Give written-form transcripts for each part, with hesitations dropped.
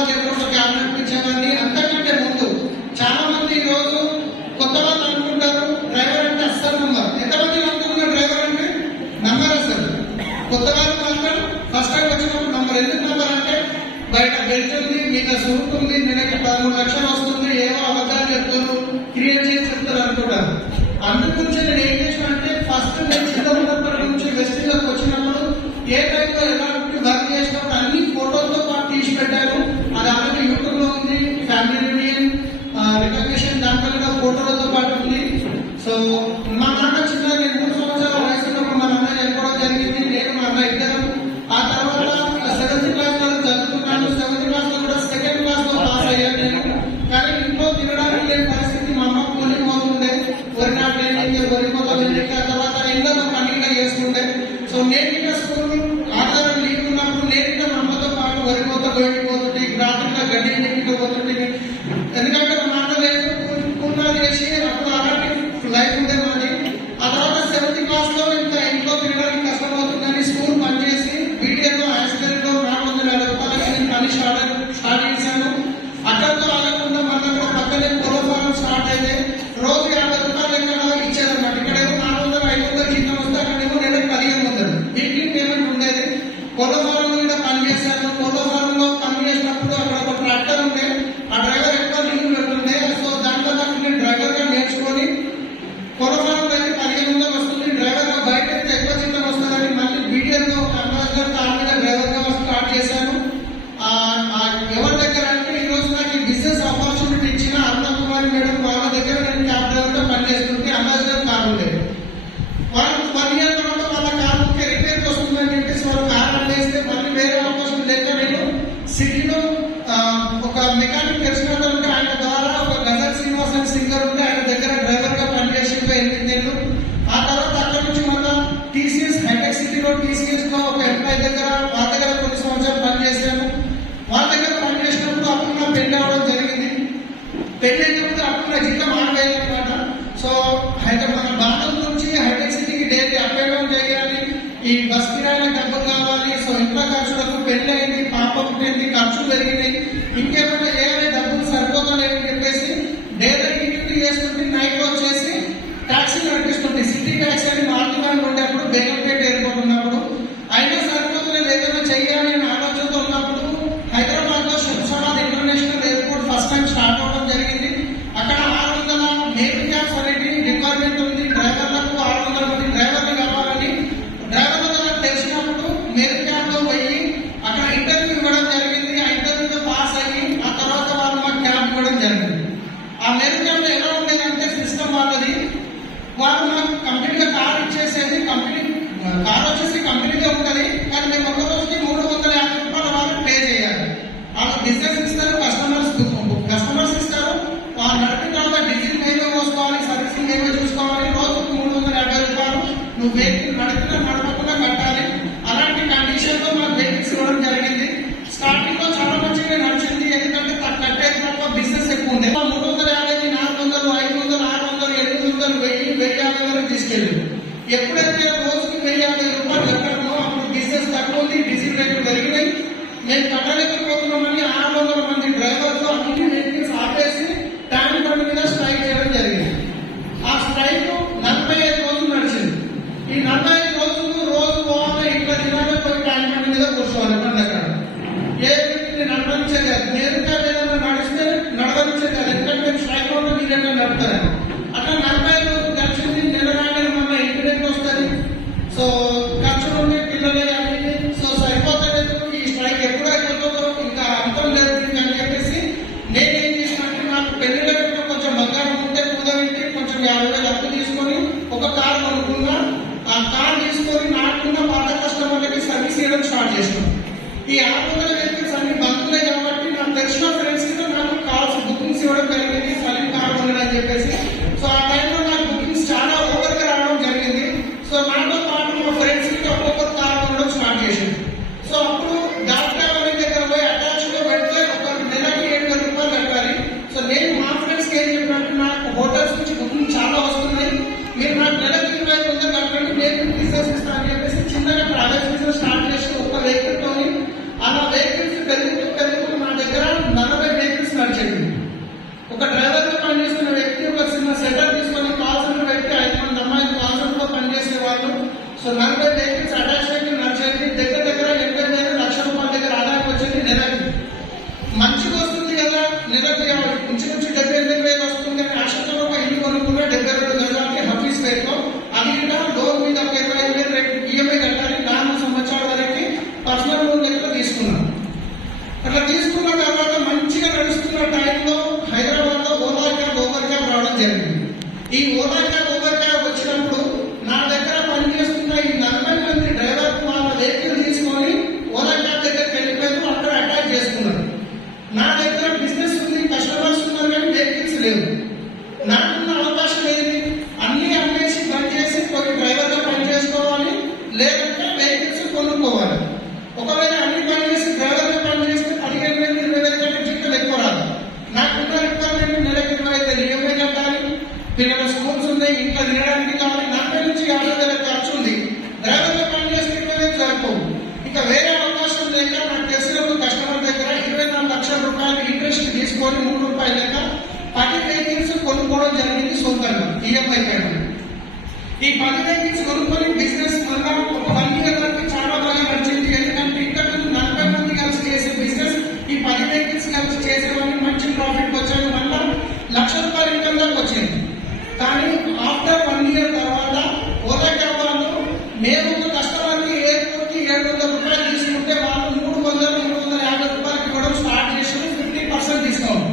తర్వాత ఎప్పుడు క్యాబినెట్ ఇచ్చేవాడిని. అంతకంటే ముందు చాలా మంది ఈ రోజు కొత్త వాళ్ళు అనుకుంటారు డ్రైవర్ అంటే అస్సలు నమ్మరు. ఎంతమంది అనుకుంటున్నారు డ్రైవర్ అంటే? నమ్మరు అసలు. కొత్త వాళ్ళు మాత్రం ఫస్ట్ టైం వచ్చినప్పుడు నమ్మరు. ఎందుకు నమ్మరు అంటే బయట బెల్ట్ ఉంది, మీద సూట్ ఉంది, నెలకి 13 లక్షలు వస్తుంది, ఏవో అబద్ధాలు చెప్తారు, క్రియేట్ చేసి చెప్తారు అనుకుంటారు. అందుగురించి నేను ఏం చేసినంటే ఫస్ట్ నేను చిన్నప్పటి నుంచి వెస్టింగ్లోకి వచ్చినప్పుడు ఏ టైంలో ఎలా వర్క్ చేసినప్పుడు అన్ని ఫోటోలతో పాటు తీసి పెట్టాను. అది ఆల్రెడీ యూట్యూబ్ లో ఉంది. ఫ్యామిలీ యూనియన్ రికగ్నిషన్ దాంట్లో కూడా ఫోటోలతో పాటు ఉంది. సో మా నాన్న చిన్న నేను 3 సంవత్సరాల వయసు ఉన్నప్పుడు మా నాన్న చనిపోవడం జరిగింది. నేను మా అన్న ఇద్దరం. ఆ తర్వాత 7th క్లాస్ లో చదువుకున్నాను. 7th క్లాస్ లో కూడా 2nd క్లాస్ లో పాస్ అయ్యాను నేను. కానీ ఇంట్లో తినడానికి లేని పరిస్థితి. మా అమ్మ కూలికి పోతుండే, వరి నాటడానికి, వరి మొత్తం ఆ తర్వాత ఇంట్లో పన్నీగా చేసుకుంటే. సో నేను ఇంకా స్కూల్ ఆధారం లీవ్ ఉన్నప్పుడు నేను ఇంకా మా అమ్మతో పాటు వరి మొత్తం బయటికి పోతుంటే, రాత్రిలో గడ్డి ఇంటికి పోతుంటే. ఎందుకంటే మా నాన్న లేదు కూర్నాలు చేసి అప్పుడు అలాంటి లైఫ్ ఉండే మాది. ఆ తర్వాత 7th క్లాస్ లో ఇంకా ఇంట్లో తినడానికి కష్టమవుతుందని స్కూల్ పనిచేసి బీటీఎల్లో హైస్కూల్లో 450 రూపాయలకి నేను పని స్టార్ట్ చేశాను. అక్కడితో ఆగకుండా మళ్ళీ కూడా పక్కనే పొలం ఫారం స్టార్ట్ అయితే రోజు 50 రూపాయలు ఎక్కడ ఇచ్చేదన్నమాట. ఇక్కడేమో 400, 500 జీతం వస్తే అక్కడేమో నెలకు 1500 వీక్లీ పేమెంట్ ఉండేది. పొలం ఫారం మీద పని చేశాను. పొలం ఫారంలో పని చేసినప్పుడు అక్కడ ఒక ట్రాక్టర్ ఉండే, ఆ డ్రైవర్ ఎక్కువ లీవ్ పెడుతుండే. సో దాంట్లో నేను డ్రైవర్ గా నేర్చుకొని పొలం ఫారం అయితే 1500 వస్తుంది, డ్రైవర్ గా బయట అయితే ఎక్కువ జీతం వస్తుందని మళ్ళీ బీటీఎల్లో అంబాసిడర్ కార్ మీద డ్రైవర్ గా స్టార్ట్ చేశాను. ఎవరి దగ్గర అంటే ఈ రోజు నాకు బిజినెస్ ఆపర్చునిటీ ఇచ్చిన అరుణకుమారి మేడం వాళ్ళ దగ్గర నేను క్యాబ్ డ్రైవర్ గా పనిచేస్తుంటే అంబాసిడర్ కార్ ఉండేది. వాళ్ళు 1 ఇయర్ తర్వాత వాళ్ళ కార్ రిపేర్కి వస్తుందని చెప్పేసి వాళ్ళు కార్ అమ్మేస్తే మళ్ళీ వేరే అవకాశం లేక నేను సిటీలో ఒక మెకానిక్ తెలిసిన ఉంటే ఆయన ద్వారా ఒక గజల్ శ్రీనివాస్ అని సింగర్ ఉంటే ఆయన దగ్గర డ్రైవర్ గా పనిచేసి 8 నెలలు. ఆ తర్వాత అక్కడ నుంచి మళ్ళీ టీసీఎస్ హైటెక్ సిటీలో టీసీఎస్ లో ఒక ఎంప్లాయ్ దగ్గర వాళ్ళ దగ్గర కొన్ని సంవత్సరాలు పనిచేశాను. వాళ్ళ దగ్గర పనిచేసినప్పుడు అప్పుడు నా పెళ్లి అవడం జరిగింది. పెళ్లి అయినప్పుడు అప్పుడు నా జీతం 6000 అనమాట. సో హైదరాబాద్ బాంబు నుంచి హైటెక్ సిటీకి డైలీ అప్ అండ్ డౌన్ చేయాలి. ఈ బస్ కిరాయిల డబ్బులు కావాలి. సో ఇంట్లో ఖర్చులకు పెళ్లి అయింది, పాప పుట్టింది, ఖర్చులు పెరిగినాయి. ఇంకేమైనా ఏమైనా డబ్బులు సరిపోతాయని చెప్పేసి డైలీ ఇంటికి చేసుకుంటే నైట్ వచ్చేసి టాక్సీ నడిపిస్తుంది. సిటీ ట్యాక్సీ అని మార్కెట్ ఉండేప్పుడు బేగంపేట ఎయిర్పోర్ట్ ఉన్నప్పుడు అయినా సరిపోతుంది ఏదైనా చెయ్యాలి అనే ఆలోచనతో ఉన్నప్పుడు హైదరాబాద్ లో Shamshabad international airport first time start అవడం జరిగింది. అక్కడ 600 నేవీ క్యాబ్స్ అనేది రిక్వైర్మెంట్ ఉంది. డ్రైవర్లకు 600 మంది డ్రైవర్లు కావాలని డ్రైవర్ల దగ్గర తెలిసినప్పుడు నేవీ క్యాబ్ లో పోయి అక్కడ ఇంటర్వ్యూ ఇవ్వడం జరిగింది. ఆ ఇంటర్వ్యూలో పాస్ అయ్యి ఆ తర్వాత వాళ్ళు మాకు క్యాబ్ ఇవ్వడం జరిగింది. ఆ నేవీ క్యాబ్ లో ఎలా ఉండేదంటే సిస్టమ్ వాళ్ళది, వాళ్ళు మాకు కంప్లీట్ గా కార్ ఇచ్చేసేది. కార్ వచ్చేసి కంపెనీగా ఉంటుంది, కానీ మేము ఒక రోజుకి 350 రూపాయలు వాళ్ళకి పే చేయాలి. వాళ్ళు బిజినెస్ ఇస్తారు, కస్టమర్స్ ఇస్తారు. వాళ్ళు నడిపిన తర్వాత డీజిల్ మేమే పోసుకోవాలి, సర్వీసింగ్ మేమే చూసుకోవాలి. రోజుకు 350 రూపాయలు నువ్వు వెహికల్ నడపకుండా కట్టాలి. అలాంటి కండిషన్ తో మాకు వెహికల్స్ ఇవ్వడం జరిగింది. స్టార్టింగ్ లో చాలా మంచిగా నడిచింది, ఎందుకంటే కట్టేది తప్ప బిజినెస్ ఎక్కువ ఉంది. 350, 400, 500, 600, 800, 1050 వరకు తీసుకెళ్ళింది. ఎప్పుడైతే రోజుకి 1050 రూపాయలు కట్టామో అప్పుడు బిజినెస్ తక్కువ ఉంది, డీజిల్ రేట్లు పెరిగినాయి. మేము కట్టలేకపోతున్నామని 600 మంది డ్రైవర్లు అన్ని వెహికల్స్ ఆపేసి ట్యాంక్ బండ్ మీద స్ట్రైక్ చేయడం జరిగింది. ఆ స్ట్రైక్ 45 రోజులు నడిచింది. ఈ 45 రోజులు రోజు పోవాలి, ఇంట్లో తినాలి, పోయి ట్యాంక్ బండ్ మీద కూర్చోవాలి. మన దగ్గర ఏ వ్యక్తిని నడవనిచ్చే కాదు, నేరుగా ఏదైనా నడిస్తే నడవనిచ్చే కాదు, ఎందుకంటే మేము స్ట్రైక్ లో మీరేనా నడుపుతారు. అట్లా 45 రోజులు గడిచింది. నెల రాగానే మన ఇంటికి వస్తుంది. సో ఖర్చులు ఉండే పిల్లలే అవి. సో సరిపోతలేదు, ఈ స్ట్రైక్ ఎప్పుడు అయిపోతుందో ఇంకా అంతం లేదు అని చెప్పేసి నేనేం చేసినట్టు నాకు పెళ్లిలో కొంచెం బంగారం ఉంటే కుదవింటి కొంచెం 50,000 అప్పు తీసుకొని ఒక కార్ కొనుక్కున్నా. ఆ కార్ తీసుకొని నాకున్న పాత కస్టమర్లకి సర్వీస్ చేయడం స్టార్ట్ చేసినాం. ఈ 600 వెహికల్స్ అన్ని బంకులే కాబట్టి నాకు తెలిసిన ఫ్రెండ్స్ కి నాకు కార్స్ బుకింగ్స్ ఇవ్వడం జరిగింది. సలీం కార్ కొనని చెప్పేసి. సో ఆ టైంలో నాకు బుకింగ్స్ చాలా ఓవర్ గా రావడం జరిగింది. సో నాతో పాటు మా ఫ్రెండ్స్ కి ఒక్కొక్కరు కార్ కొనడం స్టార్ట్ చేసింది. సో అప్పుడు డాక్టర్ దగ్గర పోయి అటాచ్ లో పెడితే ఒక నెలకి 7,000 రూపాయలు కట్టాలి. సో నేను మా ఫ్రెండ్స్ కి ఏం చెప్పినట్టు నాకు హోటల్స్ నుంచి బుకింగ్ చాలా వస్తున్నాయి, మీరు నాకు నెలకి 25,000 కట్టండి, నేను బిజినెస్ ఇస్తాను అని చెప్పేసి చిన్నగా ట్రావెల్స్ బిజినెస్ స్టార్ట్ చేసి ఒక వెహికల్ తోని అలా వెహికల్స్ తీసుకొని ₹3 లేక 10 వెహికల్స్ కొనుక్కోవడం జరిగింది సొంతంగా ఈఎంఐ పైన. ఈ 10 వెహికల్స్ కొనుక్కొని బిజినెస్ మళ్ళా ఒక 1 year వరకు చాలా బాగా నడిచింది. ఎందుకంటే ఇంతకు 40 మంది కలిసి చేసే బిజినెస్ ఈ 10 వెహికల్స్ కలిసి చేసేవాళ్ళు మంచి ప్రాఫిట్ వచ్చాడు. మళ్ళా ₹1,00,000 ఇన్కమ్ దాకా వచ్చింది. కానీ ఆఫ్టర్ 1 year తర్వాత ఓలా క్యాబ్ వాళ్ళు మేము ఒక కస్టమర్కి ఎయిర్పోర్ట్కి ₹700 తీసుకుంటే వాళ్ళు ₹300-350 ఇవ్వడం స్టార్ట్ చేసి 50% డిస్కౌంట్.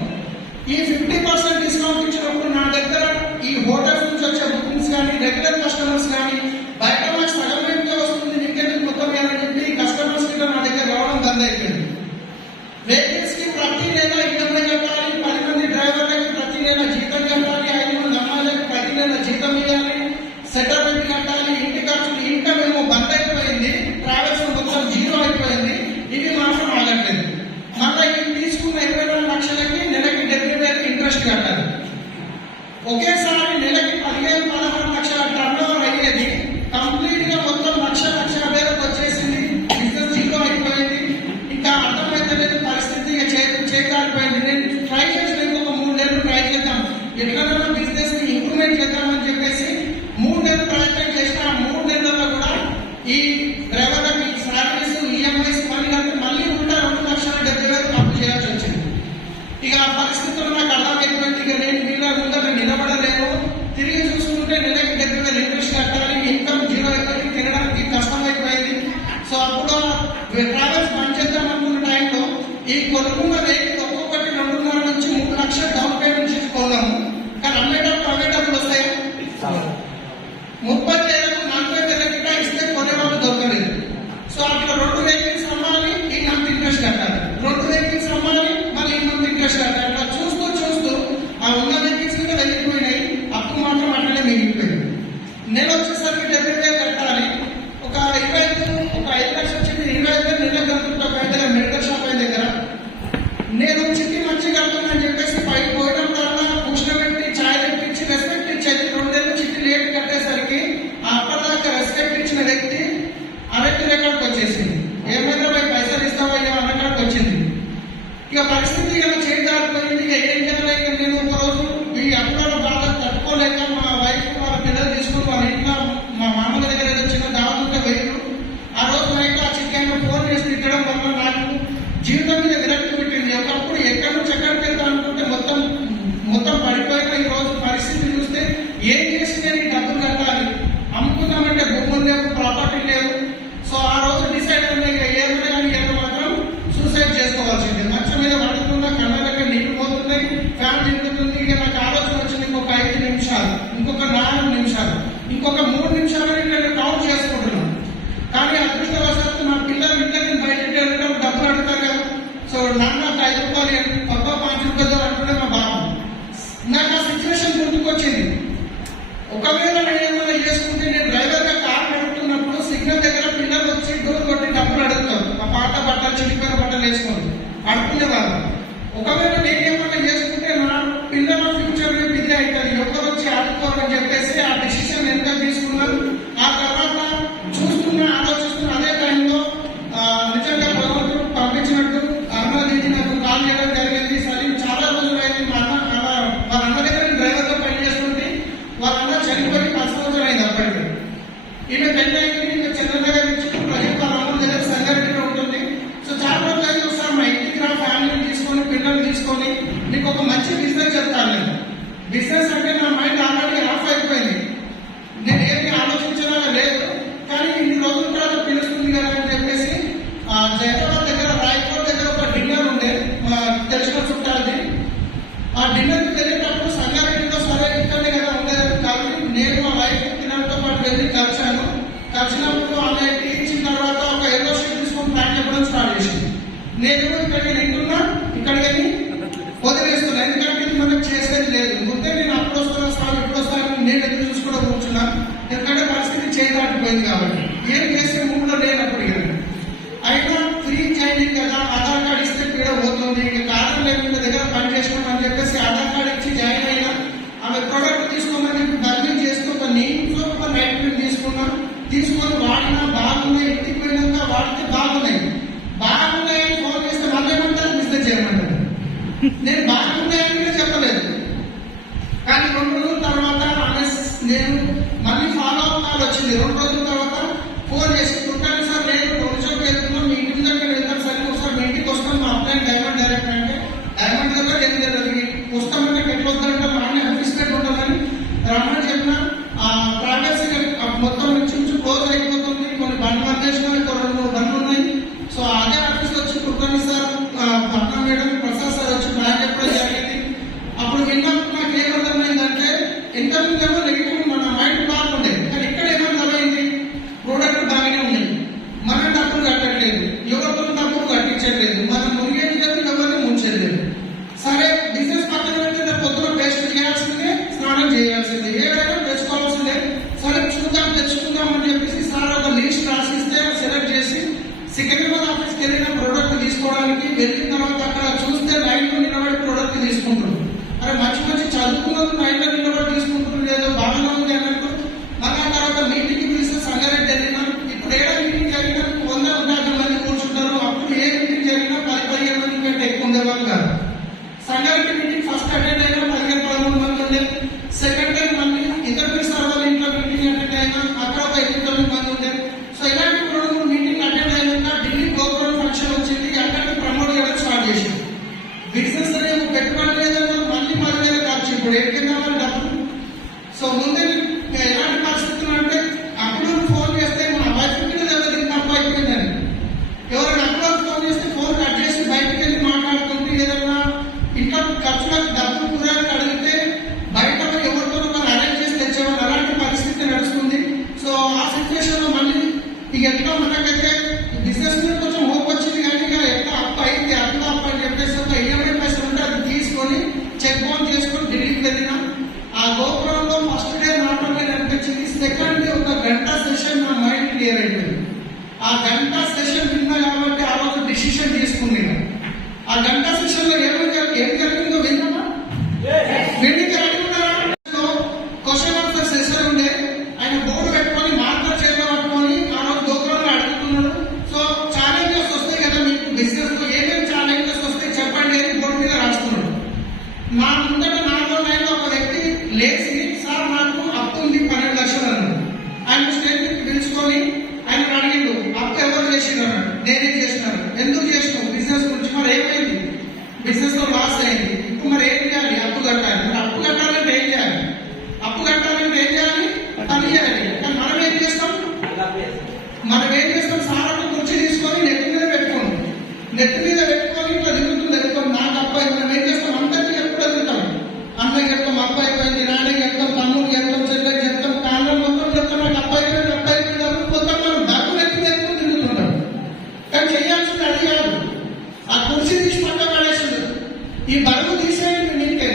ఈ 50% డిస్కౌంట్ ఇచ్చినప్పుడు నా దగ్గర ఈ హోటల్స్ నుంచి వచ్చే బుకింగ్స్ కానీ రెగ్యులర్ కస్టమర్స్ కానీ బయట మాకు సగం రేట్గా వస్తుంది నీకెందుకు మొత్తం అని చెప్పి కస్టమర్స్ కి నా దగ్గర రావడం బంద్ అయిపోయింది. వెహికల్స్ కి ప్రతి నెల ఈఎంఐ కట్టాలి, 10 మంది డ్రైవర్లకి ప్రతి నెల జీతం కట్టాలి, 5 మంది అమ్మాయిలకి ప్రతి నెల జీతం ఇవ్వాలి, సెటిల్మెంట్ కట్టాలి, ఇంటి ఖర్చులు ఇన్కమ్ ఏమో బంద్ అయిపోయింది, ట్రావెల్స్ మొత్తం జీరో అయిపోయింది. ఇవి మాత్రం ఆగట్లేదు. మళ్ళీ ఇవి తీసుకున్న 24 లక్షలకి నెలకి 70,000 ఇంట్రెస్ట్ కట్టాలి. ఒకేసారి నెలకి 15-16 లక్షల టర్న్ ఓవర్ అయ్యేది కంప్లీట్ గా మొత్తం 1,50,000 వచ్చేసింది. బిజినెస్ జీరో అయిపోయింది. ఇంకా అర్థమైతలేదు పరిస్థితి, చేయకాలిపోయింది. నేను ట్రై చేసిన ఇంకొక 3 నెలలు ట్రై చేద్దాం, ఎట్లైనా బిజినెస్ ని ఇంప్రూవ్మెంట్ చేద్దామని చెప్పేసి 3 నెలలు ప్రయత్నం చేసిన. ఆ 3 నెలల్లో కూడా ఈ డ్రైవర్లకి సాలరీస్ ఈఎంఐస్ మళ్ళీ ఉంటా 2,70,000 అప్పు చేయాల్సి వచ్చింది. ఇక ఆ పరిస్థితుల్లో నాకు అర్థమైపోయింది, ఇక నేను వీళ్ళ ముందర నిలబడలేను. తిరిగి చూసుకుంటే నెలకి 70,000 ఇంట్రెస్ట్ కట్టాలి, ఇన్కమ్ జీరో అయిపోయింది, తినడానికి కష్టం అయిపోయింది. సో అప్పుడు ట్రావెల్స్ బంద్ చేద్దాం అనుకున్న టైంలో ఈ కొనుక్కున్న వెహికల్ ఒక్కొక్కటి 2.5 నుంచి 3 లక్షలు డౌన్ పేమెంట్ చేసి కొన్నాము. కానీ అమ్మేటప్పుడు అమ్మేటప్పుడు వస్తాయి 30,000 40,000 ఇస్తే కొనేవాళ్ళు దొరకలేదు. సో అట్లా 2 వెహికల్స్ అమ్మాలి, ఈ మంత్ ఇంట్రెస్ట్ కట్టాలి, 2 వెహికల్స్ అమ్మాలి, మళ్ళీ ఈ మంత్ ఇంట్రెస్ట్ కట్టాలి. అట్లా చూస్తూ చూస్తూ ఆ ఉన్న వెహికల్స్ కూడా వెళ్ళిపోయినాయి, అప్పు మాత్రం అట్లనే మిగిలిపోయింది. నెల వచ్చేసరికి 70,000 కట్టాలి. ఒక 5 లక్షలు వచ్చింది, 25,000 నెల కలుపుతా దగ్గర మెడికల్ షాప్ అయిన దగ్గర. నేను చిట్టి మంచి కడుతున్నాను చెప్పేసి పైకి పోయినప్పుడల్లా కూర్చోబెట్టి ఛాయ్ తెప్పించి రెస్పెక్ట్ ఇచ్చేది. 2 నెలలు చిట్టి లేట్ కట్టేసరికి అప్పటిదాకా రెస్పెక్ట్ ఇచ్చిన వ్యక్తి అరెక్ట్ రికార్డ్కి వచ్చేసింది. ఏమైనా పైసలు ఇస్తావయ్యా అన్నకాడికి వచ్చింది. ఇక పరిస్థితి ఇలా చేయడానికి ఇక ఏం చేయాలి. ఇక నేను ఒక రోజు ఈ అప్పుల బాధ తట్టుకోలేక మా వైఫ్ వాళ్ళ పిల్లలు తీసుకుని వాళ్ళ ఇంట్లో మా మామూలు దగ్గర వచ్చిన దాదాపు వెయ్యి. ఆ రోజు నైట్ ఆ చికెన్ ఫోన్ చేసి తిట్టడం వల్ల నాకు జీవితం మీద విరక్తి పెట్టింది. ఒకప్పుడు ఎక్కడి నుంచి ఎక్కడికి వెళ్తా అనుకుంటే మొత్తం పడిపోయిన ఈ రోజు పరిస్థితి చూస్తే ఏం చేసి నేను ఈ డబ్బులు కట్టాలి, అమ్ముకుందామంటే భూములు లేవు, ప్రాపర్టీ లేవు. సో ఆ రోజు డిసైడ్ అయింది, ఏమైనా కానీ ఏదో మాత్రం సూసైడ్ చేసుకోవాల్సింది. మంచం మీద పడుతున్నా, కళ్ళకి నీళ్లు పోతున్నాయి, ఫ్యాన్ తిరుగుతుంది. ఇక నాకు ఆలోచన వచ్చింది, ఇంకొక 5 నిమిషాలు, ఇంకొక 4 నిమిషాలు, ఇంకొక 3 నిమిషాలు నేను కౌంట్ చేసుకుంటున్నాను. కానీ అదృష్టవశాత్తు మా పిల్లలు ఇంటికి బయటకు వెళ్ళడం డబ్బులు అడుగుతారు కదా. సో నాన్న ₹5 పప్ప ₹5 అంటుండే మా బాబు. నాకు ఆ సిచ్యువేషన్ గుర్తుకొచ్చింది. ఒకవేళ నేను ఏమైనా చేసుకుంటే, నేను డ్రైవర్ గా కార్ నడుపుతున్నప్పుడు సిగ్నల్ దగ్గర పిల్లలు వచ్చి డోర్ కొట్టి డబ్బులు అడుగుతారు. ఆ పాత బట్టలు చిరిగిపోయిన బట్టలు వేసుకొని అడుకునేవాళ్ళు. ఒకవేళ నేనేమన్నా చేసుకుంటే నా పిల్లల ఫ్యూచర్ బిజీ అవుతుంది, ఎవరు వచ్చి ఆడుకోవాలని చెప్పేసి ఆ డిసిషన్ ఎంత తీసుకున్నాను. ఆ తర్వాత ఆలోచిస్తున్న అదే టైంలో నిజంగా భగవంతుడు పంపించినట్టు అరుణాదేవి నాకు కాల్ చేయడం జరిగింది. సరే చాలా రోజులు అయింది, వాళ్ళ అన్న దగ్గర డ్రైవర్ గా పనిచేస్తుంది. వాళ్ళ అన్న చనిపోయి 10 సంవత్సరాలు అయింది. అప్పటికి ఈమె పెళ్లి అయింది. ఇంకా చంద్రనగర్ నుంచి ప్రజెంట్ వాళ్ళ అమ్మ దగ్గర సంగారెడ్డిలో ఉంటుంది. సో చాలా రోజులు అయింది. ఒకసారి మా ఇంటికి రా, ఫ్యామిలీని తీసుకొని పిల్లల్ని తీసుకొని నీకు ఒక మంచి బిజినెస్ చెప్తాను. నేను బిజినెస్ అంటే నా మైండ్ ఆల్రెడీ ఆఫ్ అయిపోయింది, నేను ఏమి ఆలోచించడం లేదు. కానీ ఇన్ని రోజుల తర్వాత పిలుస్తుంది కదా అని చెప్పేసి జైరాబాద్ దగ్గర రాయకోట్ దగ్గర ఒక డిన్నర్ ఉండే తెలిసిన చుట్టాలది. ఆ డిన్నర్కి వెళ్ళేటప్పుడు సంగారెడ్డిలో సరే ఇక్కడనే కదా ఉండేది కాబట్టి నేను మా వైఫ్ తినడంతో పాటు వెళ్ళి కలిసినప్పుడు ఆమె టీ ఇచ్చిన తర్వాత ఒక ఎల్లో షీట్ తీసుకొని ప్యాక్ చెప్పడం స్టార్ట్ చేసింది. నేను ఇక్కడికి నింటున్నా, ఇక్కడికి వదిలేస్తున్నా, ఎందుకంటే మనకు చేసేది లేదు. ముందే నేను అప్పుడు వస్తాను ఇప్పుడు వస్తాను నేను ఎదురు చూసుకోవడం కూర్చున్నా, ఎందుకంటే పరిస్థితి చేయదాటిపోయింది కాబట్టి ఏం చేసే మూడ్లో లేనప్పుడు. అయినా ఫ్రీ ట్రైనింగ్ కదా, ఆధార్ కార్డు ఇస్తే పీడ పోతుంది, ఇక కారణం లేకుండా దగ్గర పని చేసుకోండి అని చెప్పేసి ఆధార్ కార్డు ఇచ్చి జాయిన్ అయినా. ఆమె ప్రోడక్ట్ తీసుకోమని డబ్బింగ్ చేస్తూ ఒక నీటిలో ఒక నైట్ క్రీమ్ తీసుకొని వాడినా బాగున్నాయి, ఇంటికి పోయినాక వాడితే బాగున్నాయి ఫోన్ చేస్తే మళ్ళీ ఏమంటారు బిజినెస్ చేయమంటారు. నేను బాగా తీసుకోవడానికి వెళ్ళిన తర్వాత అక్కడ చూస్తే లైన్లో నిలబడి ప్రోడక్ట్ తీసుకుంటారు. అరే మంచి మంచి చదువుకున్న లైన్లో నిలబడి తీసుకుంటారు, లేదో బాగానే ఉంది అన్నట్టు. మళ్ళీ ఆ తర్వాత మీటింగ్ పిలిస్తే సంగారెడ్డి వెళ్ళినా, ఇప్పుడు ఏడా మీటింగ్ జరిగినా 100-150 మంది కూర్చుంటారు. అప్పుడు ఏ మీటింగ్ జరిగినా 10-15 మంది కంటే ఎక్కువ ఉండేవాళ్ళు కాదు. సంగారెడ్డి మీటింగ్ ఫస్ట్ అటెండ్ అయినా 15-13 మంది ఉండే. సెకండ్ టైం మళ్ళీ ఇద్దరు సార్ వాళ్ళ ఇంట్లో మీటింగ్ అటెండ్ అయినా అక్కడ ఒక 8-9 మంది ఉండే. సో ఇలాంటి 2-3 మీటింగ్ అటెండ్ అయినాక ఢిల్లీ గోపురం ఫంక్షన్ వచ్చింది, అక్కడికి ప్రమోట్ చేయడం స్టార్ట్ చేశాం. బిజినెస్ అనేది పెట్టుబడి లేదన్నా మళ్ళీ మరి మీద ఖర్చు. ఇప్పుడు ఎక్కడికి కావాలి డబ్బులు. సో ముందే ఎలాంటి పరిస్థితులు అంటే అప్పుడు ఫోన్ చేస్తే మా వైఫ్ దగ్గర తప్పు అయిపోయిందని, ఎవరైనా అప్పుడు ఫోన్ చేస్తే ఫోన్ కట్ చేసి బయటకు వెళ్ళి మాట్లాడుకుంటే ఏదన్నా ఇంట్లో ఖర్చులకు డబ్బులు కూరగాయలు అడిగితే బయట ఎవరితో మనం అరేంజ్ చేసి తెచ్చేవాళ్ళు. అలాంటి పరిస్థితి నడుస్తుంది. సో ఆ సిచ్యువేషన్ లో మళ్ళీ ఇక ఎట్లా మనకైతే బిజినెస్ మీద కొంచెం హోప్ వచ్చింది, కానీ ఇక ఎట్లా అప్పు అయింది అప్పు అని చెప్పేసి ఒక ఈఎంఐ పైసలు ఉంటే అది తీసుకొని చెక్ బౌన్ చేసుకొని ఢిల్లీకి వెళ్ళినా. ఆ గోపురంలో ఫస్ట్ డే నాట్ ఓన్లీ అనిపించింది, సెకండ్ డే ఒక గంట సెషన్ నా మైండ్ క్లియర్ అయిపోయింది. ఆ గంట సెషన్ విన్నా కాబట్టి ఆ రోజు డిసిషన్ తీసుకుంది. ఆ గంట సెషన్ లో ఏం జరిగిందో విన్నామా? క్వశ్చన్ ఆన్సర్ సెషన్ ఉండే. ఆయన బోర్డు పెట్టుకొని మార్కర్ చేతిలో పట్టుకొని ఆ రోజు గోపురంలో అడుగుతున్నాడు. సో ఛాలెంజెస్ వస్తాయి కదా మీకు బిజినెస్ లో, ఏమేమి ఛాలెంజెస్ వస్తాయి చెప్పండి అని బోర్డు మీద రాస్తున్నాడు. నా ముందట 4వ లైన్లో ఒక వ్యక్తి లేచి, సార్ నాకు అప్పు ఉంది 12 లక్షలు అన్నాడు. ఆయన స్టేట్మెంట్ పిలుచుకొని ఆయన అడిగిండు, అప్పు ఎవరు చేసినారు? నేనే చేసినారు. ఎందుకు చేసినావు? బిజినెస్ గురించి. మరి ఏమైంది? బిజినెస్ లో లాస్ అయింది. ఇప్పుడు మరి ఏం చేయాలి? అప్పు కట్టాలి. మరి అప్పు కట్టాలంటే ఏం చేయాలి? అప్పు కట్టాలంటే ఏం చేయాలి? పని చేయాలి. కానీ మనం ఏం చేస్తాం? సార్ అప్పు కుర్చీ తీసుకొని నెత్తి మీద పెట్టుకోండి. నెత్తి మీద పెట్టుకొని ఇట్లా దిగుతుంది పెట్టుకోండి. నాకు అప్పు అయింది. మనం ఏం చేస్తాం? అందరికీ ఎప్పుడు ఎదుగుతాం. అన్నకి చెప్తాం అప్పు అయిపోయింది, నాన్నకి చెప్తాం, తమ్ముడికి చెప్తాం, చెల్లెకి చెప్తాం, కాళ్ళ మొత్తం చెప్తాం నాకు అప్పు అయిపోయింది మొత్తం మనం డబ్బులు ఎత్తి ఎత్తుకుని తిరుగుతుంటాం. కానీ చేయాల్సింది అది కాదు. ఆ కుర్చీ తీసి పట్ట పడేస్తుంది. ఈ బరువు తీసేయండి నీకే.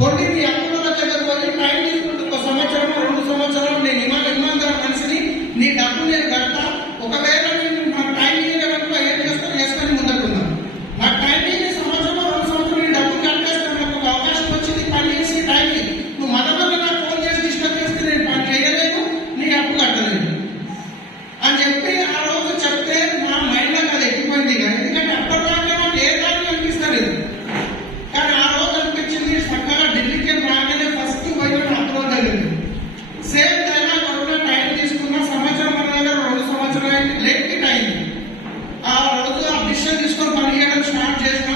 పొట్టి నీ అప్పుల దగ్గర పోయి టైం తీసుకుంటుంది. 1 సంవత్సరం 2 సంవత్సరాలు నేను ఇమాందర మనిషిని, నీ డబ్బు నేను కడతా. ఒకవేళ నేను నా టైం ఇవ్వడంలో ఏం చేస్తాను ముందుకున్నాను. నా టైం సంవత్సరం 2 సంవత్సరాలు నీ డబ్బు కట్టేస్తాను. నాకు ఒక అవకాశం వచ్చింది, పని చేసి టైం నువ్వు మధ్య నాకు ఫోన్ చేసి డిస్టర్బ్ చేస్తే నేను పని చేయలేదు, నీ అప్పు కట్టలేదు అని చెప్పి ఆ రోజు చెప్తే నా మైండ్ లో అది ఎక్కిపోయింది. ఎందుకంటే అప్పటిదాకా నాకు ఏ దాన్ని అనిపిస్తలేదు. కానీ ఆ రోజు అనిపించింది చక్కగా ఢిల్లీకి రాగానే ఫస్ట్ పోయి అప్రోచ్ అయ్యింది. సేమ్ టైం కొడుకున్న టైం తీసుకున్న సంవత్సరం మన దగ్గర 2 సంవత్సరాలు అయింది, లేట్ టైం. ఆ రోజు ఆ డిసిషన్ తీసుకొని పని చేయడం స్టార్ట్ చేసిన.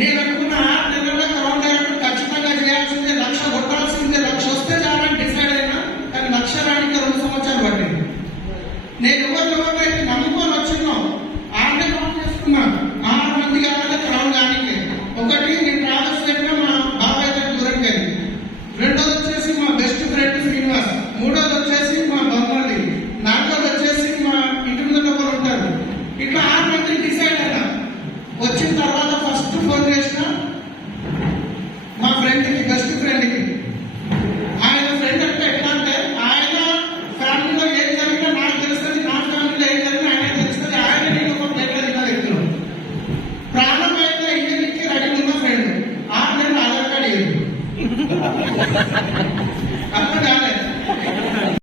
నేను అనుకున్న 6 నెలల్లో కరోనా డైరెక్ట్ ఖచ్చితంగా చేయాల్సిందే, 1 లక్ష కొట్టాల్సిందే, 1 లక్ష వస్తే చాలని డిసైడ్ అయినా. కానీ 1 లక్ష రానికి 2 సంవత్సరాలు పట్టింది. నేను ఎవరినైతే నమ్ముకొని వచ్చినాం 6 నెలలు ఆన్ చేసుకున్నాను. 6 మంది కావాలి క్రౌడ్ కానీ. ఒకటి నేను ట్రావెల్స్ పెట్టిన మా బాబాయ్ దగ్గర దూరం వెళ్ళి, రెండోది వచ్చేసి మా బెస్ట్ ఫ్రెండ్ శ్రీనివాస్, మూడోది వచ్చేసి మా బొమ్మది, 4వది వచ్చేసి మా ఇంటి మీద ఒకరు ఉంటారు. ఇట్లా 6 మంది డిసైడ్ అయినా. వచ్చిన తర్వాత ఫస్ట్ ఫోన్ చేసిన మా ఫ్రెండ్కి, బెస్ట్ ఫ్రెండ్కి. ఆయన ఫ్రెండ్ అంటే ఎట్లా అంటే ఆయన ఫ్యామిలీలో ఏం జరిగినా నాకు తెలుస్తుంది, నా ఫ్యామిలీలో ఏం జరిగినా ఆయన తెలుస్తుంది. ఆయన నేను ఒక ప్లేట్ తిన్న వ్యక్తులు. ప్రాణం అయితే ఇంటికి రెడీ ఉన్న ఫ్రెండ్. 6 నెలలు ఆధార్ కార్డు అర్థం కాలేదు.